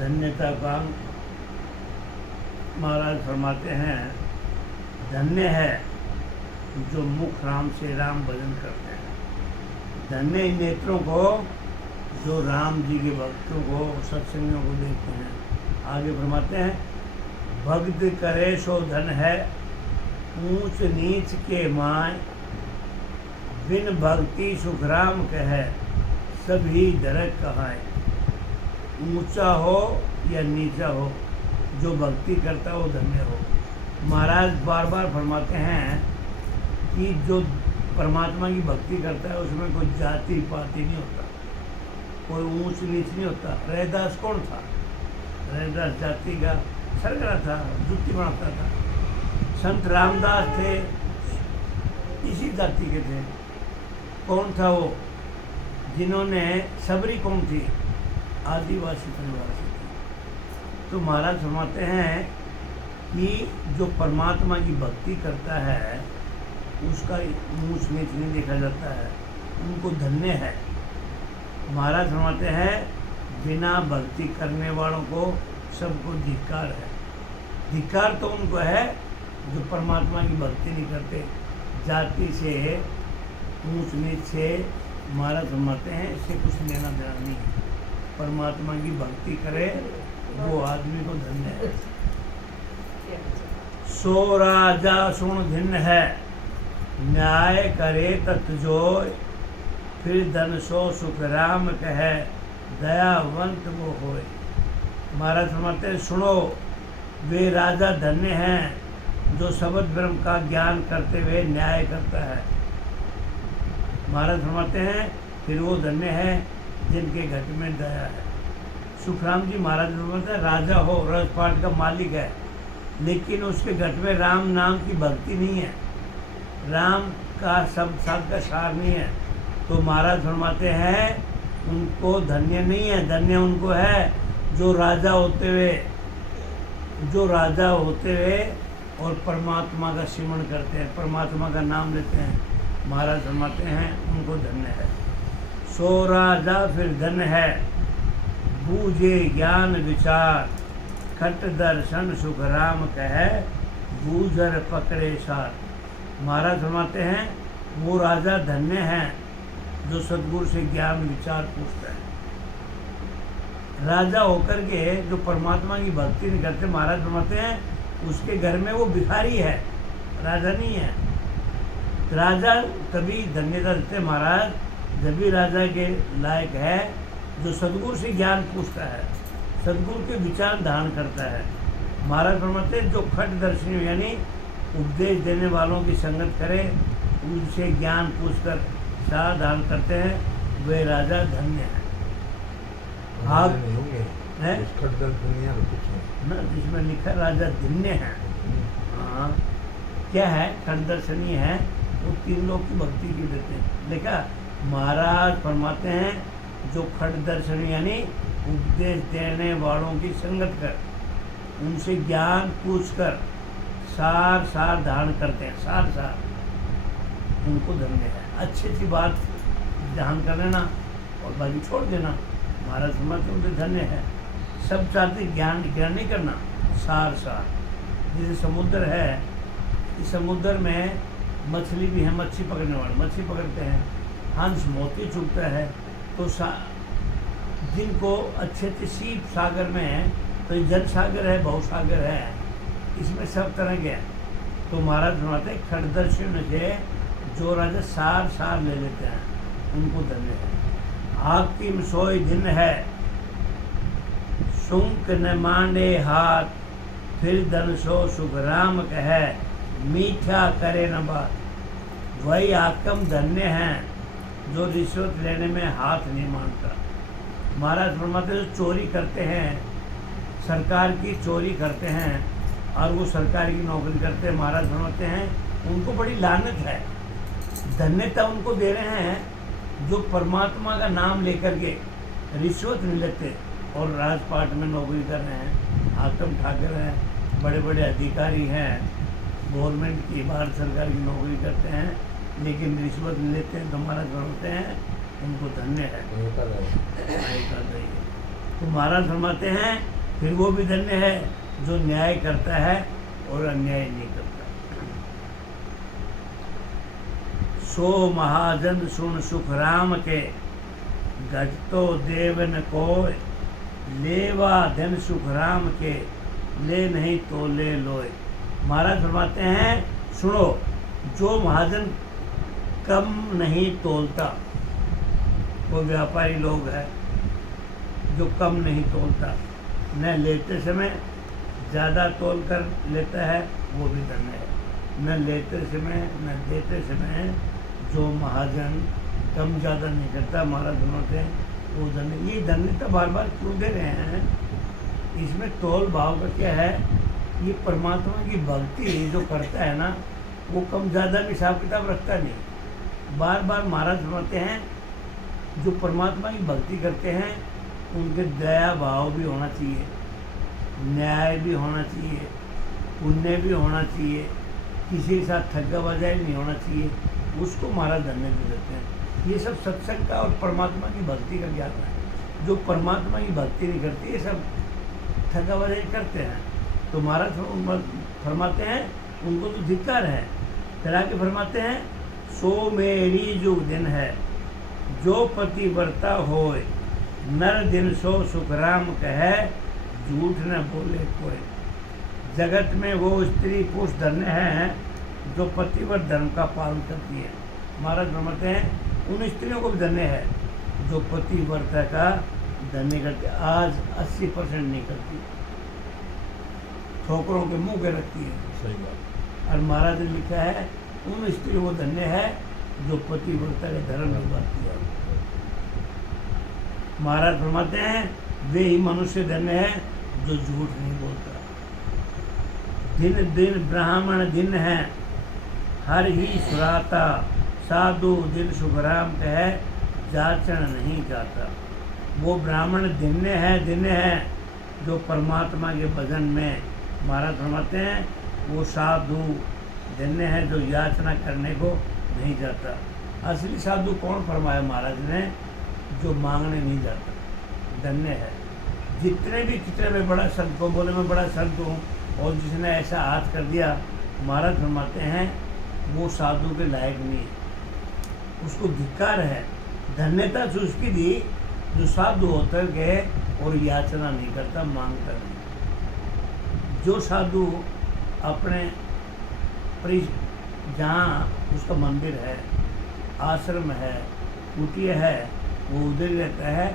धन्यता का महाराज फरमाते हैं, धन्य है जो मुख राम से राम भजन करते हैं। धन्य इन नेत्रों को जो राम जी के भक्तों को सत्संगियों को देखते हैं। आगे फरमाते हैं, भक्त करे सो धन है, ऊंच नीच के माय, बिन भक्ति सुख राम कहे, सभी दरक कहाए। ऊंचा हो या नीचा हो, जो भक्ति करता हो धन्य हो। महाराज बार बार फरमाते हैं कि जो परमात्मा की भक्ति करता है उसमें कोई जाति पाति नहीं होता, कोई ऊंच नीच नहीं होता। रैदास कौन था? रैदास जाति का सरगरा था, जुत्ती बनाता था। संत रामदास थे, इसी जाति के थे। कौन था वो? जिन्होंने सबरी कौन थी? आदिवासी परिवार से थी। तो महाराज फरमाते हैं कि जो परमात्मा की भक्ति करता है उसका ऊंच नीच नहीं देखा जाता है, उनको धन्य है। महाराज फरमाते हैं, बिना भक्ति करने वालों को सबको धिक्कार है। धिक्कार तो उनको है जो परमात्मा की भक्ति नहीं करते। जाति से ऊंच नीच से महाराज फरमाते हैं इससे कुछ लेना देना नहीं है। परमात्मा की भक्ति करे वो आदमी को धन्य है। सो राजा सुन धिन्न है, न्याय करे तत् जोय, फिर धन सो सुख राम कहे, दयावंत वो होए। महाराज फरमाते हैं, सुनो, वे राजा धन्य हैं जो शब्द ब्रह्म का ज्ञान करते हुए न्याय करता है। महाराज फरमाते हैं, फिर वो धन्य है जिनके घट में दया है। सुखराम जी महाराज फरमाते हैं, राजा हो, राजपाट का मालिक है, लेकिन उसके घट में राम नाम की भक्ति नहीं है, राम का शब्द का सार नहीं है। तो महाराज फरमाते हैं उनको धन्य नहीं है। धन्य उनको है जो राजा होते हुए और परमात्मा का सिमरण करते हैं, परमात्मा का नाम लेते हैं। महाराज फरमाते हैं उनको धन्य है। सो राजा फिर धन्य है, बूझे ज्ञान विचार, खट दर्शन सुख राम कहे, बूझर पकड़े सार। महाराज फरमाते हैं वो राजा धन्य हैं जो सद्गुरु से ज्ञान विचार पूछता है। राजा होकर के जो परमात्मा की भक्ति नहीं करते, महाराज फरमाते हैं उसके घर में वो भिखारी है, राजा नहीं है। राजा तभी धन्यता देते महाराज जब भी राजा के लायक है जो सद्गुरु से ज्ञान पूछता है, सद्गुरु के विचार धारण करता है। महाराज फरमाते हैं जो खट दर्शनी यानी उपदेश देने वालों की संगत करे, उनसे ज्ञान पूछकर साध धारण करते हैं, वे राजा धन्य है। आप है ना जिसमें लिखा राजा धन्य है। हाँ, क्या है? खट दर्शनी है, वो तीन लोग की भक्ति की देते हैं। लिखा महाराज फरमाते हैं जो खट दर्शनी यानी उपदेश देने वालों की संगत कर, उनसे ज्ञान पूछकर सार धारण करते हैं, सार उनको धन्य है। अच्छी बात ध्यान कर लेना और बाकी छोड़ देना। महाराज फरमाते उनसे धन्य है। सब चाहते ज्ञान नहीं करना, सार जैसे समुद्र है, इस समुद्र में मछली भी है, मच्छी पकड़ने वाले मच्छी पकड़ते हैं, हंस मोती चुगता है। तो जिनको अच्छे सीप सागर में है, तो ये जल सागर है, बहुसागर है, इसमें सब तरह के हैं। तो महाराज फरमाते हैं खटदर्शियों से जो राजा सार ले लेते हैं उनको धन्य है। हाकिम सोई दिन है, सुंक न मांडे हाथ, फिर धन सो सुख राम कहे, मीठा करे न बात। वही हाकिम धन्य हैं जो रिश्वत लेने में हाथ नहीं मानता। महाराज फरमाते जो चोरी करते हैं, सरकार की चोरी करते हैं और वो सरकार की नौकरी करते हैं, महाराज फरमाते हैं उनको बड़ी लानत है। धन्यता उनको दे रहे हैं जो परमात्मा का नाम लेकर के रिश्वत नहीं लेते और राजपाट में नौकरी कर रहे हैं, हाकिम ठाकर हैं, बड़े बड़े अधिकारी हैं, गवर्नमेंट की भारत सरकार की नौकरी करते हैं, लेकिन रिश्वत नहीं लेते हैं। तो महाराज फरमाते हैं उनको धन्य है। तो महाराज फरमाते हैं फिर वो भी धन्य है जो न्याय करता है और अन्याय नहीं करता। सो महाजन सुन सुख राम के, गज तो देवन कोय, लेवा धन सुख राम के, ले नहीं तो ले लोय। महाराज फरमाते हैं सुनो, जो महाजन कम नहीं तोलता, वो व्यापारी लोग है जो कम नहीं तोलता, न लेते समय ज़्यादा तोल कर लेता है, वो भी धन्य है। न लेते समय न देते समय जो महाजन कम ज़्यादा नहीं करता, महाराज फरमाते हैं वो धन्य। ये धन्यता बार बार क्यों दे रहे हैं? इसमें तोल भाव का क्या है? ये परमात्मा की भक्ति जो करता है ना, वो कम ज़्यादा भी हिसाब किताब रखता नहीं। बार बार महाराज फरमाते हैं जो परमात्मा की भक्ति करते हैं उनके दया भाव भी होना चाहिए, न्याय भी होना चाहिए, पुण्य भी होना चाहिए, किसी के साथ ठग्गा बजाय नहीं होना चाहिए, उसको महाराज धन्य देते हैं। ये सब सत्संग का और परमात्मा की भक्ति का ज्ञान है। जो परमात्मा की भक्ति नहीं करती, ये सब ठग्गा बजाई करते हैं। तो महाराज फरमाते हैं उनको तो धिक्कार है। फिर आके फरमाते हैं सो मेरी जो दिन है, जो पतिव्रता होए, नर दिन सो सुख राम कहे, झूठ न बोले कोई। जगत में वो स्त्री पुरुष धन्य है जो पतिव्रत धर्म का पालन करती है। महाराज फरमाते हैं उन स्त्रियों को भी धन्य है जो पतिव्रता का धन्य करती। आज 80% नहीं करती, ठोकरों के मुंह के रखती है। सही बात। और महाराज ने लिखा है उन स्त्रियों को धन्य है जो पतिव्रता का धर्म निभाती है। महाराज फरमाते हैं वे ही मनुष्य धन्य है जो झूठ नहीं बोलता। दिन दिन ब्राह्मण दिन है, हर ही सुराता, साधु दिन सुखराम कहे, जाचन नहीं जाता। वो ब्राह्मण धन्य है जो परमात्मा के भजन में, महाराज फरमाते हैं वो साधु धन्य है जो याचना करने को नहीं जाता। असली साधु कौन फरमाया महाराज ने? जो मांगने नहीं जाता, धन्य है। जितने भी कितने में बड़ा संत को बोले मैं बड़ा संत हूँ और जिसने ऐसा हाथ कर दिया, महाराज फरमाते हैं वो साधु के लायक नहीं है, उसको धिक्कार है। धन्यता से उसकी दी जो साधु होकर के और याचना नहीं करता, मांगता नहीं। जो साधु अपने जहाँ उसका मंदिर है, आश्रम है, कुटिया है, वो उधर रहता है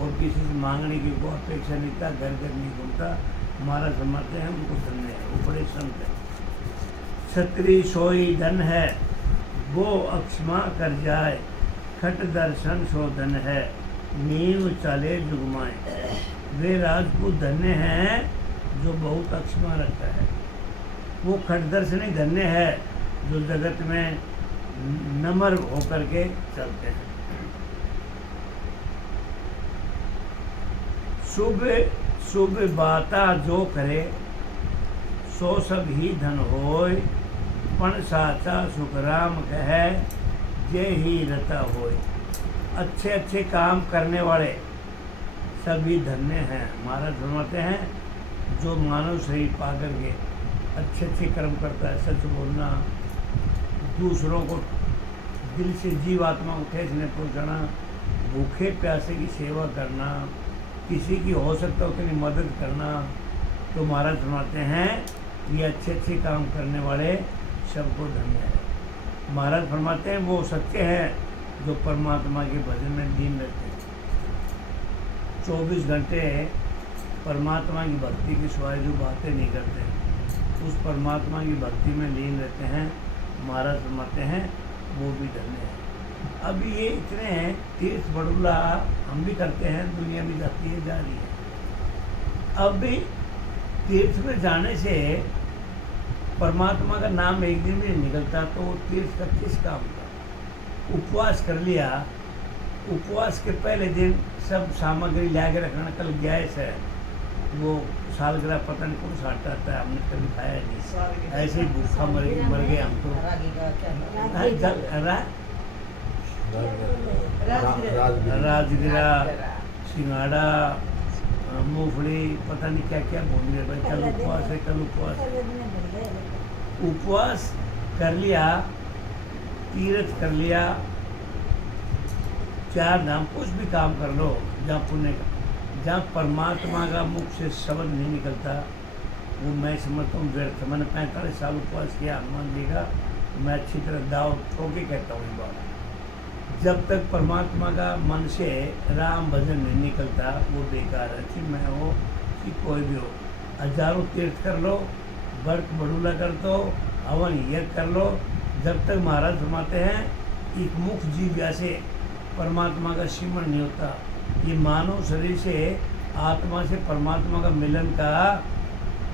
और किसी से मांगने की कोई अपेक्षा नहीं था, घर घर नहीं घूमता। हमारा समझते हैं उनको धन्य है, वो बड़े संत है। क्षत्रिय सोई धन है वो अक्षमा कर जाए, खट दर्शन शोधन है, नींव चले जुगमाए। वे राजपूत धन्य हैं जो बहुत अक्षमा रखता है। वो खट दर्शनी धन्य है जो जगत में नम्र होकर के चलते हैं। शुभ शुभ बाता जो करे, सो सब ही धन होय, पण साचा सुख राम कहे, जे ही रता होय। अच्छे अच्छे काम करने वाले सभी धन्य हैं। महाराज फरमाते हैं जो मानव शरीर पा करके अच्छे अच्छे कर्म करता है, सच बोलना, दूसरों को दिल से जीवात्मा को ठेस नहीं पहुँचाना, भूखे प्यासे की सेवा करना, किसी की हो सकता उतनी मदद करना, तो महाराज फरमाते हैं ये अच्छे अच्छे काम करने वाले सबको धन्य है। महाराज फरमाते हैं वो सच्चे हैं जो परमात्मा के भजन में लीन रहते हैं। 24 घंटे परमात्मा की भक्ति की सिवाय जो बातें नहीं करते, उस परमात्मा की भक्ति में लीन रहते हैं। महाराज फरमाते हैं वो भी धन्य है। अब ये इतने हैं तीर्थ बड़ुला हम भी करते हैं, दुनिया भी जाती है, जा रही है। अब भी तीर्थ में जाने से परमात्मा का नाम एक दिन भी नहीं निकलता, तो वो तीर्थ का किस काम का? उपवास कर लिया, उपवास के पहले दिन सब सामग्री ला के रखना, कल गैस है, वो सालगिरह पता नहीं कौन सा आटा आता है, हमने कभी खाया नहीं, ऐसे ही भूखा मर गए हम तो। राजगिरा, सिंगाड़ा, मूंगफली, पता नहीं क्या क्या भून रहे भाई। कल उपवास है, कल उपवास है। उपवास कर लिया, तीर्थ कर लिया, 4 धाम, कुछ भी काम कर लो जहाँ पुण्य का, जहाँ परमात्मा का मुख से शब्द नहीं निकलता, वो मैं समझता हूँ व्यर्थ। मैंने 45 साल उपवास किया हनुमान जी का, मैं अच्छी तरह दाव ठोके कहता हूँ ये बात। जब तक परमात्मा का मन से राम भजन नहीं निकलता वो बेकार है। कि मैं हो कि कोई भी हो, हजारों तीर्थ कर लो, व्रत बड़ूला कर दो, हवन यज्ञ कर लो, जब तक महाराज फरमाते हैं एक मुख जीव से परमात्मा का सिमरण नहीं होता, ये मानव शरीर से आत्मा से परमात्मा का मिलन का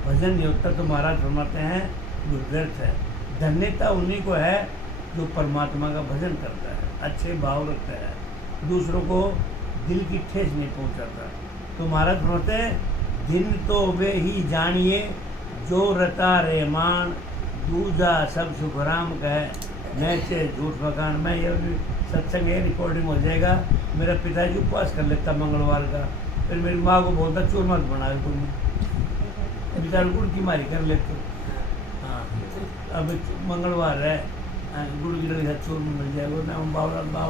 भजन नहीं होता, तो महाराज फरमाते हैं व्यर्थ है। धन्यता उन्हीं को है जो परमात्मा का भजन करता है, अच्छे भाव रखता है, दूसरों को दिल की ठेस नहीं पहुंचाता। तो महाराज फरमाते हैं दिन तो वे ही जानिए जो रता रहमान, दूजा सब सुख राम कहे, मैं से झूठ मकान। मैं ये सत्संग है, रिकॉर्डिंग हो जाएगा। मेरा पिताजी उपवास कर लेता मंगलवार का, फिर मेरी माँ को बोलता चूरमा बनाए तुम, बेचारे गुड़ की मारी कर लेते। हाँ, अब मंगलवार है, गुड़ की लड़की चूरमा मिल जाएगा ना। बावड़ा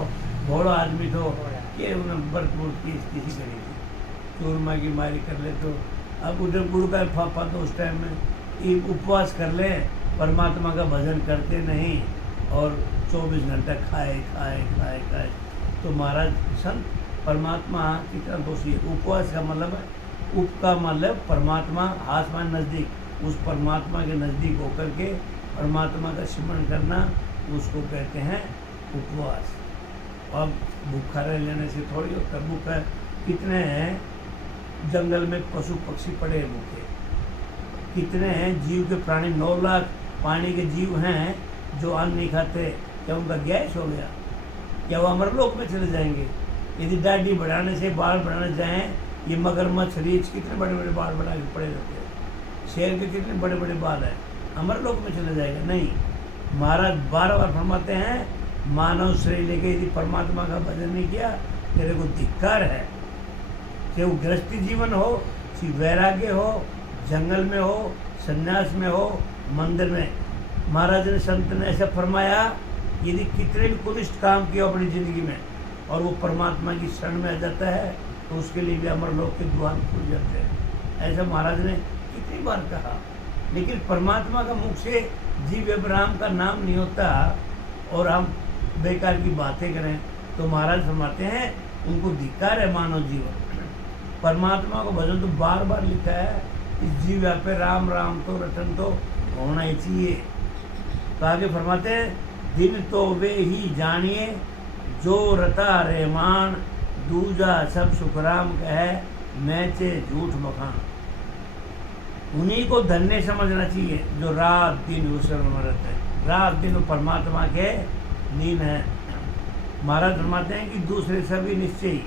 भोड़ा आदमी तो कि उन्हें व्रत वुर्त किसी करी थी, चूरमा की मारी कर ले। तो अब उधर गुड़ का फाफा तो उस टाइम में ये उपवास कर ले, परमात्मा का भजन करते नहीं और 24 घंटा खाए खाए खाए खाए। तो महाराज संत परमात्मा की तरह दोषी है। उपवास का मतलब है, उप का मतलब परमात्मा, आसमान नज़दीक, उस परमात्मा के नज़दीक होकर के परमात्मा का सिमरण करना, उसको कहते हैं उपवास। अब भूखा रह लेने से थोड़ी होता। भूखा कितने हैं जंगल में पशु पक्षी पड़े हैं भूखे, कितने हैं जीव के प्राणी, 9 लाख पानी के जीव हैं जो अन्न नहीं खाते। क्या उनका गैस हो गया? क्या वो अमरलोक में चले जाएंगे? यदि दाढ़ी बढ़ाने से बाल बढ़ाने जाएं, ये मगरमच्छ रीछ कितने बड़े बड़े बाल बढ़ा के पड़े रहते हैं, शेर के कितने बड़े बड़े बाल हैं, अमरलोक में चले जाएगा? नहीं। महाराज बार बार फरमाते हैं मानव शरीर लेके यदि परमात्मा का भजन नहीं किया तेरे को धिक्कार है। चाहे वो गृहस्थी जीवन हो, चाहे वैराग्य हो, जंगल में हो, संन्यास में हो, मंदिर में। महाराज ने संत ने ऐसा फरमाया, यदि कितने भी कुनिष्ठ काम किया अपनी ज़िंदगी में और वो परमात्मा की शरण में आ जाता है तो उसके लिए भी अमरलोक के द्वार खुल जाते हैं। ऐसा महाराज ने कितनी बार कहा। लेकिन परमात्मा का मुख से जीव अब्राहम का नाम नहीं होता और हम बेकार की बातें करें, तो महाराज फरमाते हैं उनको धिक्कार है मानव जीवन। परमात्मा को भजन तो बार बार लिखा है, इस जीव पे राम राम तो रटन तो होना ही चाहिए। तो आगे फरमाते हैं दिन तो वे ही जानिए जो रता रहमान, दूजा सब सुखराम कहे, मैं चे झूठ बखान। उन्हीं को धन्य समझना चाहिए जो रात दिन उसमें रहते हैं, रात दिन परमात्मा के लीन है। महाराज फरमाते हैं कि दूसरे सभी निश्चय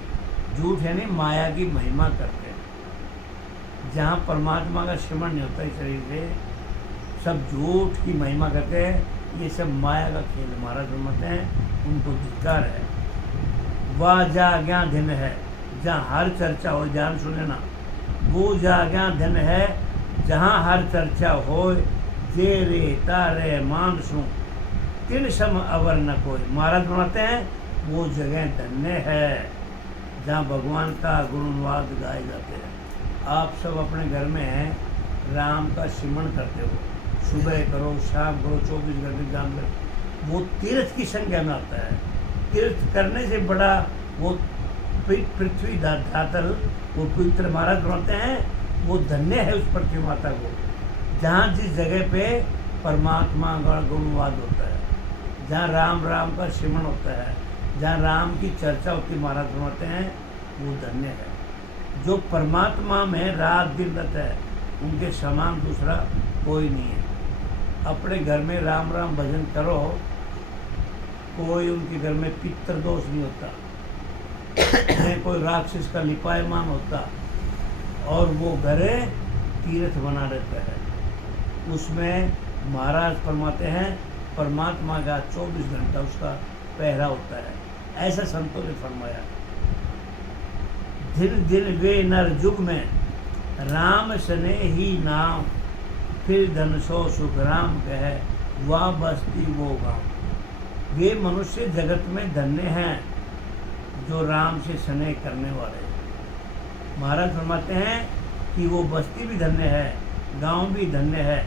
झूठ है नहीं माया की महिमा करते हैं। जहाँ परमात्मा का सिमरण नहीं होता है शरीर से, सब झूठ की महिमा करते हैं, ये सब माया का खेल। महाराज फरमाते हैं उनको धिक्कार है। वह जाग्या धन है जहाँ हर चर्चा हो, ध्यान सुने ना, वो जाग्या धन है जहाँ हर चर्चा हो, जे रे तारे मान सू तिन सम अवर न कोई। महाराज फरमाते हैं वो जगह धन्य है जहाँ भगवान का गुणवाद गाए जाते हैं। आप सब अपने घर में राम का सिमरण करते हो, सुबह करो शाम करो 24 घंटे जाम करो, वो तीर्थ की संज्ञा में आता है। तीर्थ करने से बड़ा वो पृथ्वी धातल वो पवित्र महाराज बनाते हैं, वो धन्य है उस पृथ्वी माता को जहाँ जिस जगह पे परमात्मा का गुणवाद होता है, जहाँ राम राम का सिमरण होता है, जहाँ राम की चर्चा होती, महाराज बनाते हैं वो धन्य है। जो परमात्मा में रात दिन रहता है उनके समान दूसरा कोई नहीं है। अपने घर में राम राम भजन करो, कोई उनके घर में पितृ दोष नहीं होता, कोई राक्षस का लिपायमान होता, और वो घर तीर्थ बना रहता है। उसमें महाराज फरमाते हैं परमात्मा का 24 घंटा उसका पहरा होता है। ऐसा संतों ने फरमाया। दिन दिन वे नर जुग में, राम सने ही नाम, फिर धन सो सुख राम कहे, वाह बस्ती वो गाँव। वे मनुष्य जगत में धन्य हैं जो राम से स्नेह करने वाले हैं। महाराज फरमाते हैं कि वो बस्ती भी धन्य है, गांव भी धन्य है,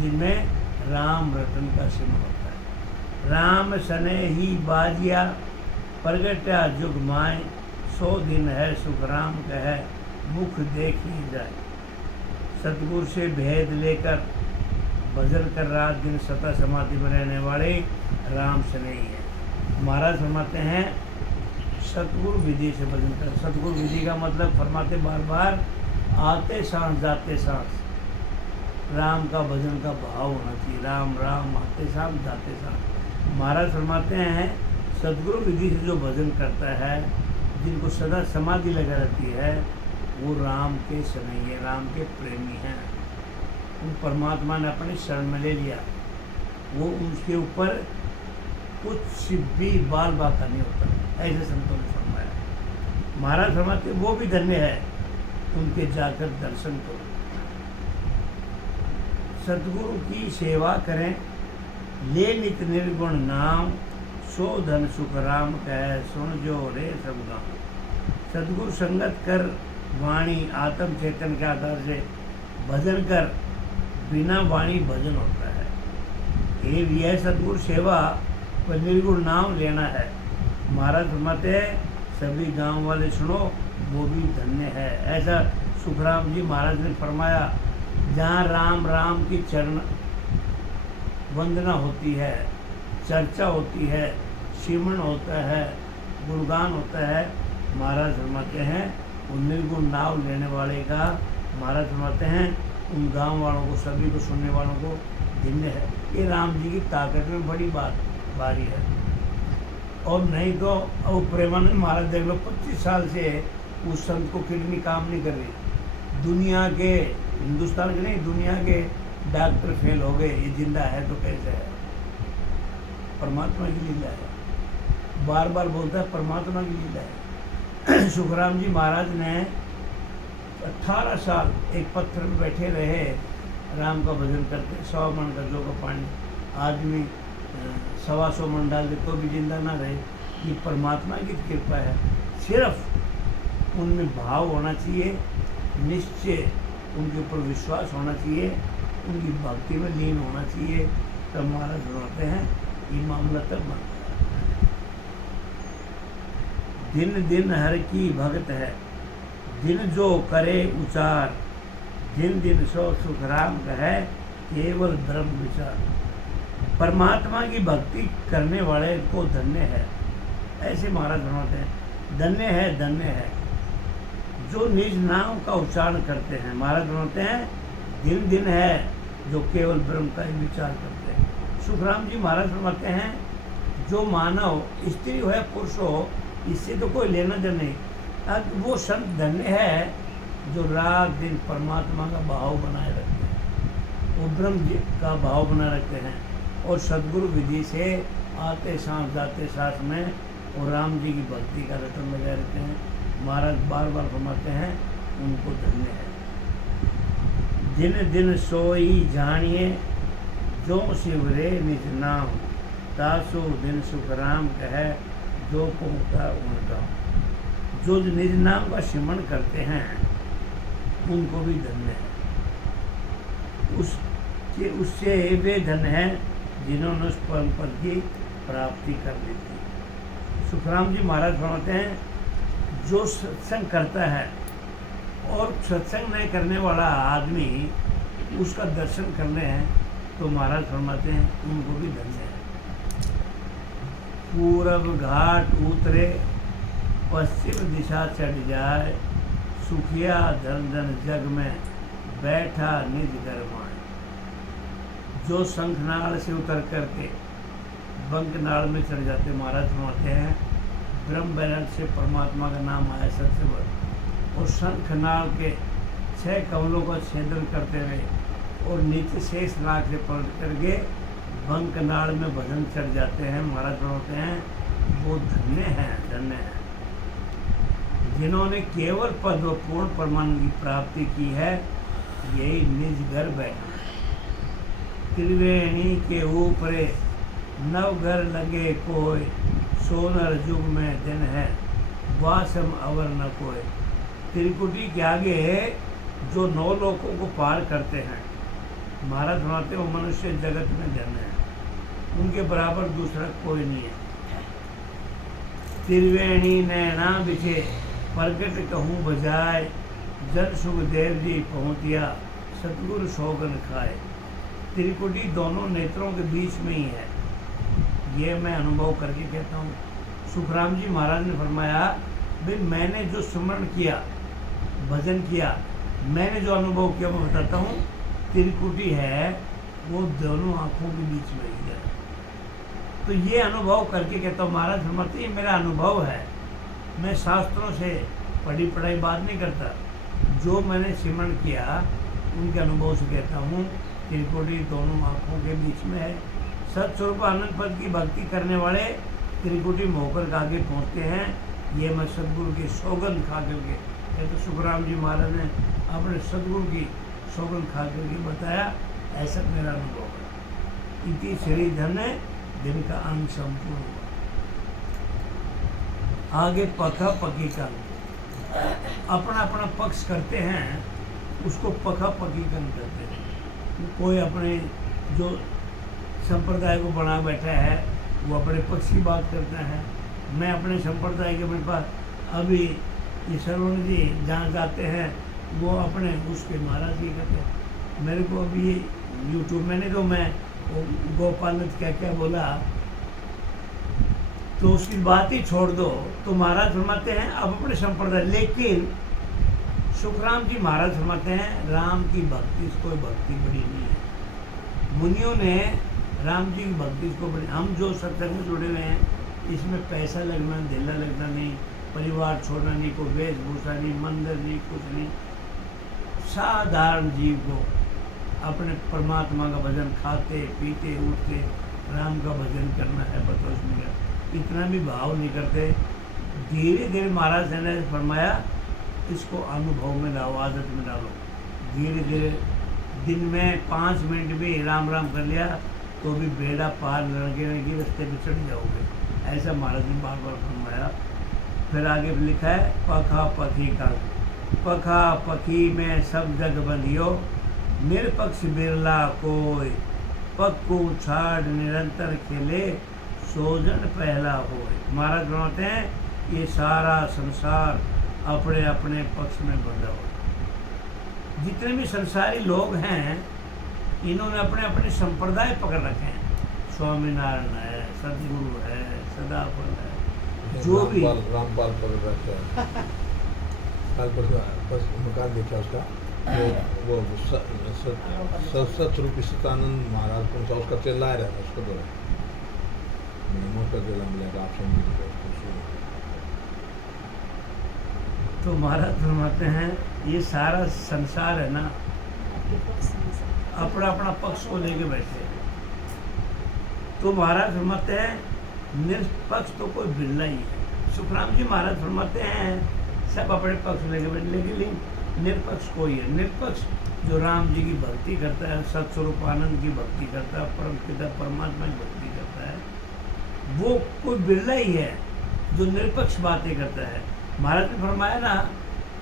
जिनमें राम रतन का सिमरन होता है। राम सने ही बाजिया, प्रगटा जुग माए, 100 दिन है सुख राम कहे, मुख देख ही जाए। सतगुरु से भेद लेकर भजन कर रात दिन सता समाधि में रहने वाले राम स्नेही है। महाराज फरमाते हैं सतगुरु विधि से भजन कर। सतगुरु विधि का मतलब फरमाते बार बार आते सांस जाते सांस राम का भजन का भाव होना चाहिए। राम राम आते सांस जाते सांस। महाराज फरमाते हैं सतगुरु विधि से जो भजन करता है, जिनको सदा समाधि लगा रहती है, वो राम के स्नेही है, राम के प्रेमी हैं। उन परमात्मा ने अपने शरण में ले लिया, वो उनके ऊपर कुछ भी बाल बाका नहीं होता, ऐसे संतों ने फरमाया। महाराज फरमाते वो भी धन्य है, उनके जाकर दर्शन करो। सतगुरु की सेवा करें, ले नित निर्गुण नाम, सो धन सुख राम कहे, सुन जो रे सब गाँव। सतगुरु संगत कर वाणी आत्म चेतन के आधार से भजन कर, बिना वाणी भजन होता है। ये भी है सतगुरु सेवा पर निर्गुण नाम लेना है। महाराज फरमाते सभी गांव वाले सुनो, वो भी धन्य है। ऐसा सुखराम जी महाराज ने फरमाया, जहाँ राम राम की चरण वंदना होती है, चर्चा होती है, सिमरन होता है, गुणगान होता है, महाराज फरमाते हैं उन निर्गुण नाम लेने वाले का, महाराज फरमाते हैं उन गांव वालों को, सभी को सुनने वालों को धन्य है। ये राम जी की ताकत में बड़ी बारी है। और नहीं तो अब प्रेमानंद महाराज देख लो 25 साल से उस संत को किडनी काम नहीं कर रही। दुनिया के, हिंदुस्तान के नहीं, दुनिया के डॉक्टर फेल हो गए, ये जिंदा है तो कैसे है? परमात्मा की लीला है। बार बार बोलता है परमात्मा की लीला है। सुखराम जी महाराज ने 18 साल एक पत्थर में बैठे रहे, राम का भजन करते, 100 मन गजों का पानी, आदमी 125 मन डाल दे तो भी जिंदा ना रहे। ये परमात्मा की कृपा है। सिर्फ उनमें भाव होना चाहिए, निश्चय उनके ऊपर विश्वास होना चाहिए, उनकी भक्ति में लीन होना चाहिए, तब महाराज होते हैं ये मामला तब बनता है। दिन दिन हर की भक्त है, दिन जो करे उचार, दिन दिन सो सुख राम कहे, केवल ब्रह्म विचार। परमात्मा की भक्ति करने वाले को धन्य है। ऐसे महाराज बनाते हैं, धन्य है, धन्य है जो निज नाम का उच्चारण करते हैं। महाराज बनाते हैं दिन दिन है जो केवल ब्रह्म का ही विचार करते हैं। सुखराम जी महाराज फरमाते हैं जो मानव, स्त्री हो या पुरुष हो, इससे तो कोई लेना देना नहीं, अब वो संत धन्य है जो रात दिन परमात्मा का भाव बनाए रखते हैं, वो ब्रह्म जी का भाव बनाए रखते हैं, और सदगुरु विधि से आते सांस जाते सांस में और राम जी की भक्ति का रटन लगाए रहते हैं। महाराज बार बार फरमाते हैं उनको धन्य है। दिन दिन सोई जानिए, जो शिवरे निज नाम, तासु दिन सुख राम कहे, जो पुमता उनका। जो निज नाम का सिमरन करते हैं उनको भी धन्य है। उससे वे धन्य हैं जिन्होंने उस परम पद की प्राप्ति कर ली थी। सुखराम जी महाराज फरमाते हैं जो सत्संग करता है और सत्संग नहीं करने वाला आदमी उसका दर्शन करने हैं, तो महाराज फरमाते हैं उनको भी धन्य है। पूरब घाट उतरे, पश्चिम दिशा चढ़ जाए, सुखिया धन धन जग में, बैठा निज घर माए। जो शंखनाल से उतर करके बंकनाल में चढ़ जाते, महाराज फरमाते हैं ब्रह्म बैनर से परमात्मा का नाम आया सबसे बड़ा, और शंखनाल के 6 कमलों का छेदन करते हुए और नीचे शेष नाग से पलट करके बंकनाल में भजन चढ़ जाते हैं। महाराज फरमाते हैं वो धन्य हैं, धन्य हैं। जिन्होंने केवल पद व पूर्ण परमानंद की प्राप्ति की है, यही निज घर बैठे। त्रिवेणी के ऊपरे नव घर लगे कोई, सोनर युग में दिन है, वासम अवर न कोई। त्रिकुटी के आगे जो 9 लोकों को पार करते हैं, महाराज फरमाते वो मनुष्य जगत में धन है, उनके बराबर दूसरा कोई नहीं है। त्रिवेणी नैना बिछे प्रगट कहूँ बजाय, जन सुखदेव जी पहुँचिया सतगुरु सौगन खाए। त्रिकुटी दोनों नेत्रों के बीच में ही है, ये मैं अनुभव करके कहता हूँ। सुखराम जी महाराज ने फरमाया, भाई मैंने जो स्मरण किया, भजन किया, मैंने जो अनुभव किया मैं बताता हूँ। त्रिकुटी है वो दोनों आँखों के बीच में ही है। तो ये अनुभव करके कहता हूँ, महाराज फरमाते ये मेरा अनुभव है, मैं शास्त्रों से पढ़ी पढ़ाई बात नहीं करता, जो मैंने स्मरण किया उनके अनुभव से कहता हूँ। त्रिकुटी दोनों आँखों के बीच में है। सत्स्वरूप आनंद पद की भक्ति करने वाले त्रिकुटी में होकर के आगे पहुँचते हैं। ये मैं सदगुरु की सौगंध खा करके, ये तो सुखराम जी महाराज ने अपने सदगुरु की सौगंध खा करके बताया, ऐसा मेरा अनुभव है। इति श्री धन दिन का अंग संपूर्ण हुआ। आगे पखा पकी का अपना अपना पक्ष करते हैं, उसको पखा पकी करते हैं। कोई अपने जो संप्रदाय को बना बैठा है वो अपने पक्ष की बात करता है। मैं अपने संप्रदाय के मेरे पास अभी ये सरवण जी जहाँ जाते हैं वो अपने उसके महाराज जी करते हैं। मेरे को अभी ये यूट्यूब मैंने तो मैं गोपाल ने क्या क्या बोला, तो उसकी बात ही छोड़ दो। तो महाराज फरमाते हैं अब अपने संप्रदाय, लेकिन सुखराम जी महाराज फरमाते हैं राम की भक्ति कोई भक्ति बड़ी नहीं है। मुनियों ने राम जी की भक्ति को बड़ी, हम जो सत्संग में जुड़े हुए हैं इसमें पैसा लगना, ढीला लगना नहीं, परिवार छोड़ना नहीं, कोई वेशभूषा नहीं, मंदिर नहीं, कुछ नहीं। साधारण जीव को अपने परमात्मा का भजन, खाते पीते उठते राम का भजन करना है, बतौश नहीं कर, इतना भी भाव नहीं करते। धीरे धीरे महाराज ने फरमाया इसको अनुभव में लाओ, आदत में डालो। धीरे धीरे दिन में 5 मिनट भी राम राम कर लिया तो भी बेड़ा पार लगने की रास्ते पे चढ़ जाओगे, ऐसा महाराज ने बार बार फरमाया। फिर आगे लिखा है पखा पखी का, पखा पखी में सब जग बंधियो, निरपक्ष बिरला कोई, पग को छाड़ निरंतर खेले, सोजन पहला होए। महाराज बनाते हैं ये सारा संसार अपने अपने पक्ष में बंधा हो। जितने भी संसारी लोग हैं इन्होंने अपने अपने संप्रदाय पकड़ रखे हैं। स्वामीनारायण है, सदगुरु है, सदाफल है, जो भी रामपाल पकड़ रखे हैं। कल मकान देखा उसका, वो सतस्वरूप सतानंद महाराज कौन सा उसका चिल्लाया रहता, उसको बोला मोटर जिला मिलेगा आप समझ। तो महाराज फरमाते हैं ये सारा संसार है ना अपना अपना पक्ष को लेके बैठे हैं। तो महाराज फरमाते हैं निष्पक्ष तो कोई बिरला ही है। सुखराम जी महाराज फरमाते हैं सब अपने पक्ष लेके बैठे, लेकिन निरपक्ष कोई है। निरपक्ष जो राम जी की भक्ति करता है, सत्स्वरूप आनंद की भक्ति करता है, परम पिता परमात्मा की भक्ति करता है, वो कोई बिरला ही है जो निरपक्ष बातें करता है। महाराज ने फरमाया ना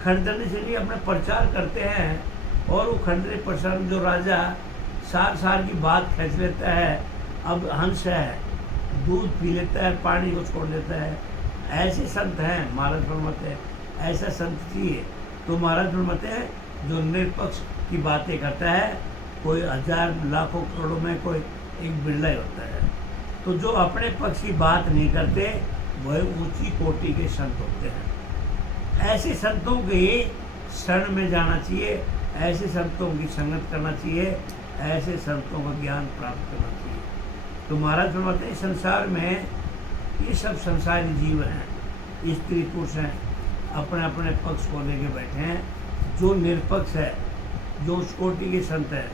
खड़दने से लिए अपना प्रचार करते हैं और वो खड़दने प्रचार जो राजा सार सार की बात खींच लेता है, अब हंस है, दूध पी लेता है, पानी को छोड़ देता है, ऐसे संत हैं। महाराज फरमाते हैं ऐसा संत चाहिए। तो महाराज फरमाते हैं जो निरपक्ष की बातें करता है, कोई 1000 लाखों करोड़ों में कोई एक बिरला ही होता है। तो जो अपने पक्ष की बात नहीं करते वह ऊंची कोटि के संत होते हैं। ऐसे संतों के शरण में जाना चाहिए, ऐसे संतों की संगत करना चाहिए, ऐसे संतों का ज्ञान प्राप्त करना चाहिए। तो महाराज फरमाते हैं संसार में ये सब संसारी जीव हैं, स्त्री पुरुष हैं, अपने अपने पक्ष को लेके बैठे हैं। जो निरपक्ष है, जो उस कोटि के संत है,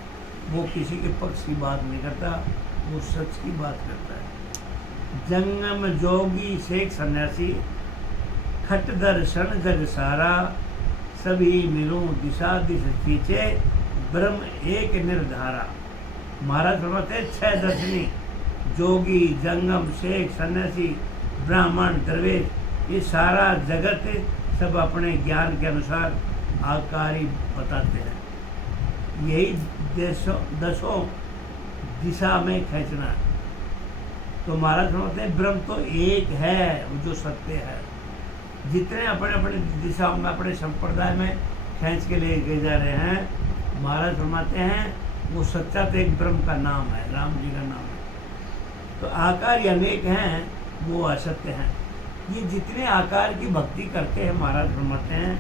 वो किसी के पक्ष की बात नहीं करता, वो सच की बात करता है। जंगम जोगी शेख सन्यासी खट दर्शन जग सारा, सभी मिलूं दिशा दिश पीछे, ब्रह्म एक निर्धारा। महाराज फरमाते हैं 6 दर्शनी जोगी जंगम शेख सन्यासी ब्राह्मण दरवेश, ये सारा जगत सब अपने ज्ञान के अनुसार आकार ही बताते हैं। यही दसों दिशा में खींचना है। तो महाराज फरमाते हैं ब्रह्म तो एक है, वो जो सत्य है। जितने अपने अपने दिशाओं में अपने संप्रदाय में खींच के लेके जा रहे हैं, महाराज फरमाते हैं वो सच्चा तो एक ब्रह्म का नाम है, राम जी का नाम है। तो आकार ये अनेक हैं, वो असत्य हैं। ये जितने आकार की भक्ति करते हैं, महाराज फरमाते हैं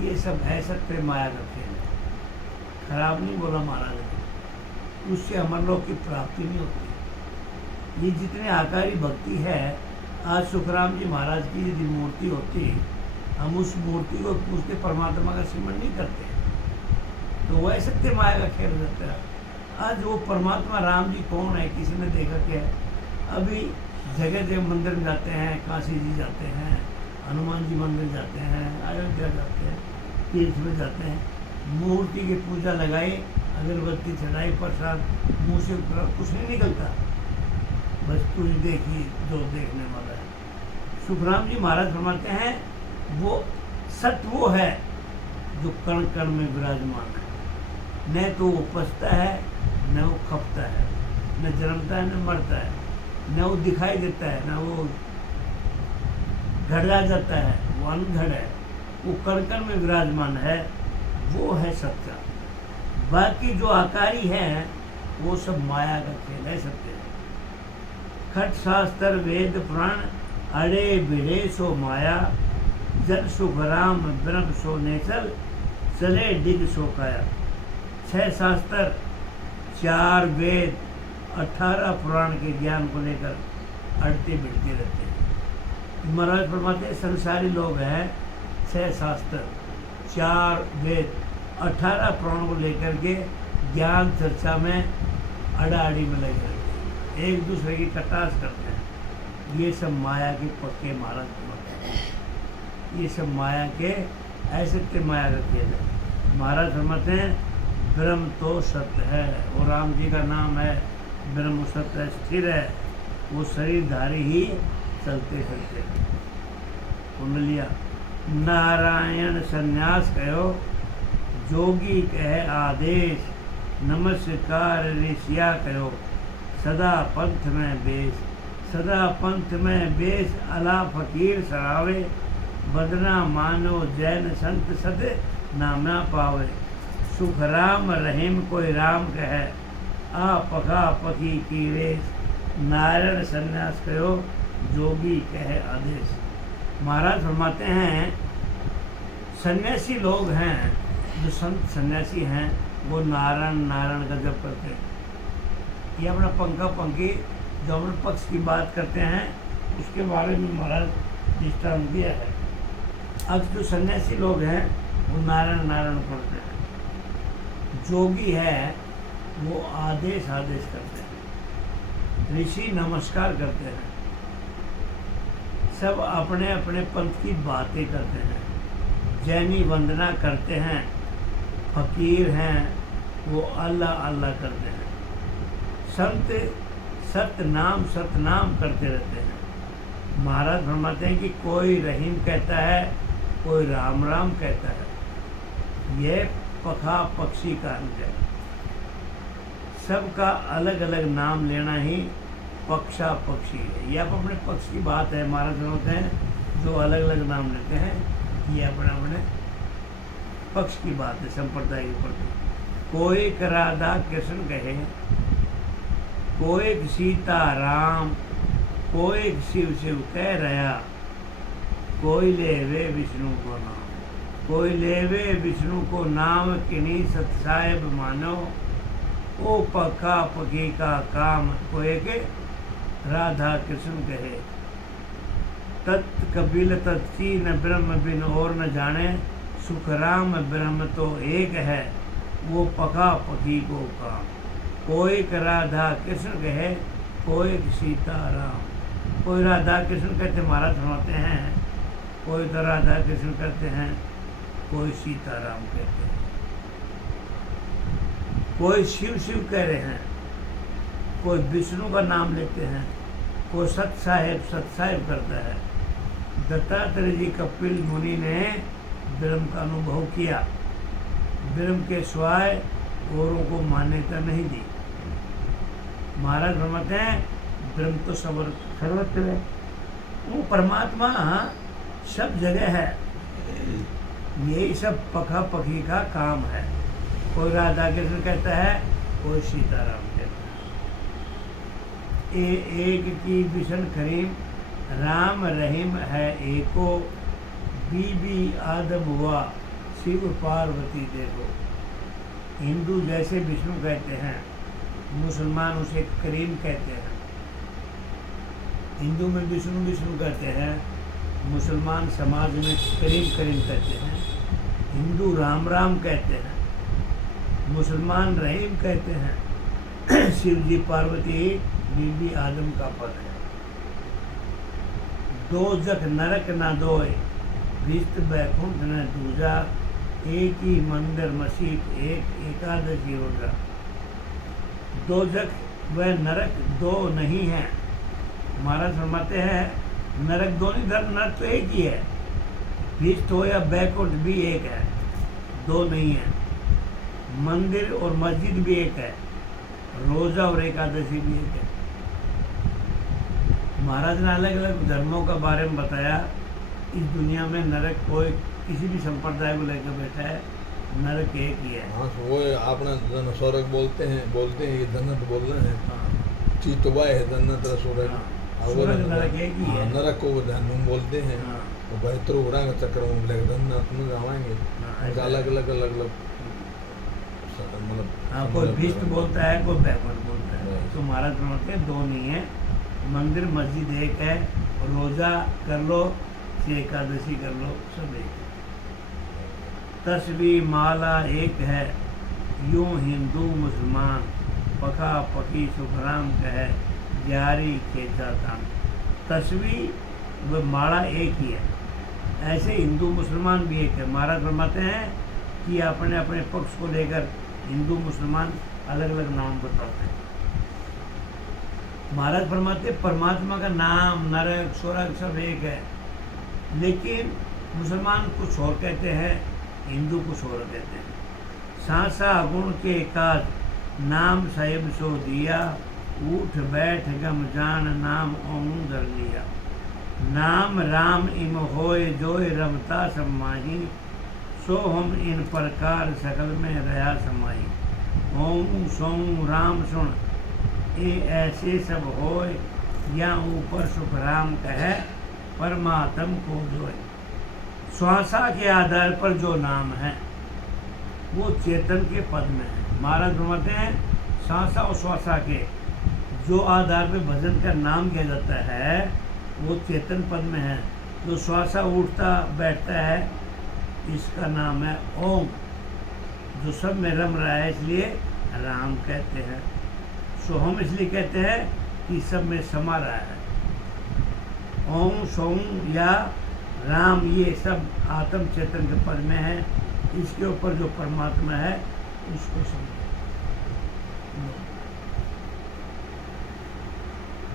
ये सब असत्य माया का खेल है। खराब नहीं बोला महाराज ने, उससे अमरलोक की प्राप्ति नहीं होती। ये जितने आकारी भक्ति है, आज सुखराम जी महाराज की यदि मूर्ति होती, हम उस मूर्ति को उसके परमात्मा का सिमरण नहीं करते, तो वह सत्य माया का खेल रहता है। आज वो परमात्मा राम जी कौन है, किसी ने देखा क्या? अभी जगह जगह मंदिर में जाते हैं, काशी जी जाते हैं, हनुमान जी मंदिर जाते हैं, अयोध्या जाते हैं, तीर्थ में जाते हैं, मूर्ति की पूजा लगाई, अगरबत्ती चढ़ाई, प्रसाद, मुँह से कुछ नहीं निकलता, बस कुछ देखी जो देखने वाला है। सुखराम जी महाराज फरमाते हैं वो सत्य वो है जो कण कण में विराजमान है, न तो वो उपजता है न वो खपता है, न जन्मता है न मरता है, न वो दिखाई देता है न वो घड़ा जाता है, वो अनघड़ है, वो कण कण में विराजमान है, वो है सच्चा। बाकी जो आकारी है वो सब माया का खेल है, सत्य है। खट शास्त्र वेद पुराण अड़े भिड़े सो माया, जन सुखराम ब्रह्म सो नेचल, चले डिग सो काया। 6 शास्त्र, 4 वेद, 18 पुराण के ज्ञान को लेकर अड़ते बिड़ते रहते हैं। महाराज फरमाते हैं संसारी लोग हैं, 6 शास्त्र, 4 वेद, 18 पुराण को लेकर के ज्ञान चर्चा में अड़ाअड़ी में लगे रहते हैं, एक दूसरे की कटास करते हैं। ये सब माया के पक्के महाराज फरमाते हैं, ये सब माया के ऐसे माया का खेल है। महाराज फरमाते हैं ब्रह्म तो सत्य है, वो राम जी का नाम है, ब्रह्म सत्य स्थिर है, वो शरीरधारी ही चलते फिरते। कुंडलिया नारायण संन्यास कहो, जोगी कहे आदेश, नमस्कार ऋषिया कहो, सदा पंथ में बेस, सदा पंथ में बेस, अला फकीर सरावे, बदना मानो जैन संत सद नामना पावे। सुख राम रहीम कोई राम कहे, आ पका पकी की रेस, नारायण संन्यास कहो, जोगी कहे आदेश। महाराज फरमाते हैं सन्यासी लोग हैं, जो संत सन्यासी हैं, वो नारायण नारायण का जप करते हैं। ये अपना पंखा पंखी जो अपने पक्ष की बात करते हैं, उसके बारे में महाराज दृष्टांत दिया है। अब जो सन्यासी लोग हैं वो नारायण नारायण पढ़ते हैं, जोगी है वो आदेश आदेश करते हैं, ऋषि नमस्कार करते हैं, सब अपने अपने पंथ की बातें करते हैं, जैनी वंदना करते हैं, फकीर हैं वो अल्लाह अल्लाह करते हैं, संत सतनाम करते रहते हैं। महाराज फरमाते हैं कि कोई रहीम कहता है, कोई राम राम कहता है। यह पखा पक्षी का अंग है, सबका अलग अलग नाम लेना ही पक्षा पक्षी है। ये आप अपने पक्ष की बात है। महाराज होते हैं जो अलग अलग नाम लेते हैं, ये अपने अपने पक्ष की बात है, संप्रदाय के प्रति। कोई राधा कृष्ण कहे, कोई सीता राम, कोई शिव शिव कह रहा, कोई लेवे विष्णु को नाम, कोई लेवे विष्णु को नाम, किन्हीं सत्साहेब मानो, ओ पक्का पकी का काम, कोई के राधा कृष्ण कहे। तत् कपिल तत्की न ब्रह्म बिन और न जाने, सुख राम ब्रह्म तो एक है, वो पका पकी को काम। कोई राधा कृष्ण कहे, कोई सीता राम। कोई राधा कृष्ण कहते महाराज फरमाते हैं, कोई तो राधा कृष्ण कहते हैं, कोई सीताराम कहते हैं, कोई शिव शिव कह रहे हैं, कोई विष्णु का नाम लेते हैं, कोई सत साहेब करता है। दत्तात्रेय जी कपिल मुनि ने ब्रह्म का अनुभव किया, ब्रह्म के सिवाय औरों को मान्यता नहीं दी। महाराज फरमाते हैं ब्रह्म तो सर्वत्र है, वो परमात्मा सब जगह है। यही सब पखा पखी का काम है। कोई राधा कृष्ण कहता है, कोई सीताराम कहता है। एक की बिशन करीम, राम रहीम है एको, बीबी आदम हुआ शिव पार्वती देखो। हिंदू जैसे विष्णु कहते हैं, मुसलमान उसे करीम कहते हैं। हिंदू में विष्णु विष्णु कहते हैं, मुसलमान समाज में करीम करीम कहते हैं। हिंदू राम राम कहते हैं, मुसलमान रहीम कहते हैं। शिव जी पार्वती बीबी आदम का पद है। दो जख नरक न दोय, विस्त बैकुंठ न दूजा, एक ही मंदिर मस्जिद एक एकादशी रोजा। दो जख व नरक दो नहीं है। महाराज फरमाते हैं नरक दो नहीं, नरक तो एक ही है। विस्त हो या बैकुंठ भी एक है, दो नहीं है। मंदिर और मस्जिद भी एक है, रोजा और एकादशी भी एक है। महाराज ने अलग अलग धर्मों का बारे में बताया। इस दुनिया में नरक कोई किसी भी संप्रदाय को लेकर बैठा है, नरक एक ही है। हाँ वो आपने जन स्वर्ग बोलते हैं ये जन्नत बोल रहे हैं। हाँ, चीतवाय है जन्नत स्वर्ग। हाँ, और स्वर्ग नरक एक ही है। नरक को जहन्नुम बोलते हैं। हाँ, वो बेहतर उड़ाएंगे चक्र में मिलेगा, जन्नत में जाएंगे। हाँ, उनका ऐसा अलग अलग मतलब हाँ, कोई विष्णु बोलता है, कोई बैकुंठ बोलता है। हाँ। तो महाराज फरमाते हैं दो नहीं है, मंदिर मस्जिद एक है, रोजा कर लो, एकादशी कर लो, सब एक है। तस्बीह माला एक है, यूं हिंदू मुसलमान, पखा पकी सुखराम कहे, जारी खेचा तान। तस्बीह व माला एक ही है। ऐसे हिंदू मुसलमान भी एक है। महाराज फरमाते हैं कि अपने अपने पक्ष को लेकर हिंदू मुसलमान अलग अलग नाम बताते हैं। महाराज फरमाते परमात्मा का नाम नरक स्वर्ग सब एक है, लेकिन मुसलमान कुछ और कहते हैं, हिंदू कुछ और कहते हैं। सांसा गुण के एकाद, नाम साहिब सो दिया, उठ बैठ गम जान नाम ओम धर लिया। नाम राम इम होय जोय रमता समाही, सो हम इन प्रकार सकल में रहा समाही। ओम सोम राम सुन, ये ऐसे सब होय, या ऊपर सुख राम कहे, परमात्म को जोय। श्वासा के आधार पर जो नाम है वो चेतन के पद में है। महाराज फरमाते हैं सांसा और श्वासा के जो आधार पे भजन का नाम किया जाता है वो चेतन पद में है। जो श्वासा उठता बैठता है इसका नाम है ओम, जो सब में रम रहा है इसलिए राम कहते हैं। सोहम इसलिए कहते हैं कि सब में समा रहा है। ओम सोम या राम ये सब आत्म चेतन के पद में है। इसके ऊपर जो परमात्मा है उसको समझ